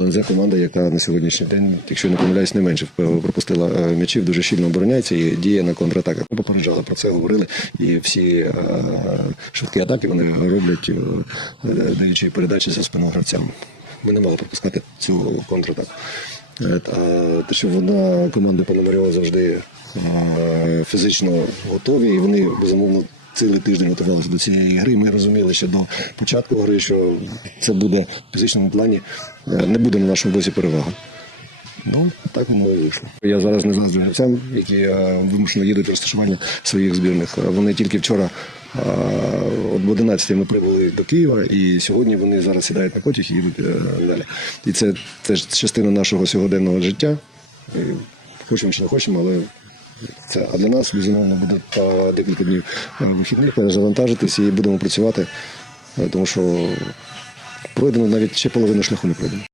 ЛНЗ команда, яка на сьогоднішній день, якщо не помиляюсь, не менше пропустила е, м'ячів, дуже щільно обороняється і діє на контратаках. Ми попереджали про це, говорили. І всі е, швидкі атаки вони роблять, е, даючи передачі за спину гравцям. Ми не могли пропускати цю контратаку. Те, що вона команда Пономарьова завжди фізично готові, і вони безумовно. Цілий тиждень готувалися до цієї гри. Ми розуміли ще до початку гри, що це буде в фізичному плані, е, не буде на нашому боці перевага. Ну, так воно і вийшло. Я зараз не заздрю гравцям, які е, вимушено їдуть розташування своїх збірних. Е, Вони тільки вчора об 11 ми прибули до Києва, і сьогодні вони зараз сідають на потяг і їдуть далі. І це, це ж частина нашого сьогоденного життя. Хочемо чи не хочемо, але це а для нас безумовно буде декілька днів вихідних завантажитись і будемо працювати, е, тому що пройдено навіть ще половину шляху не пройдено.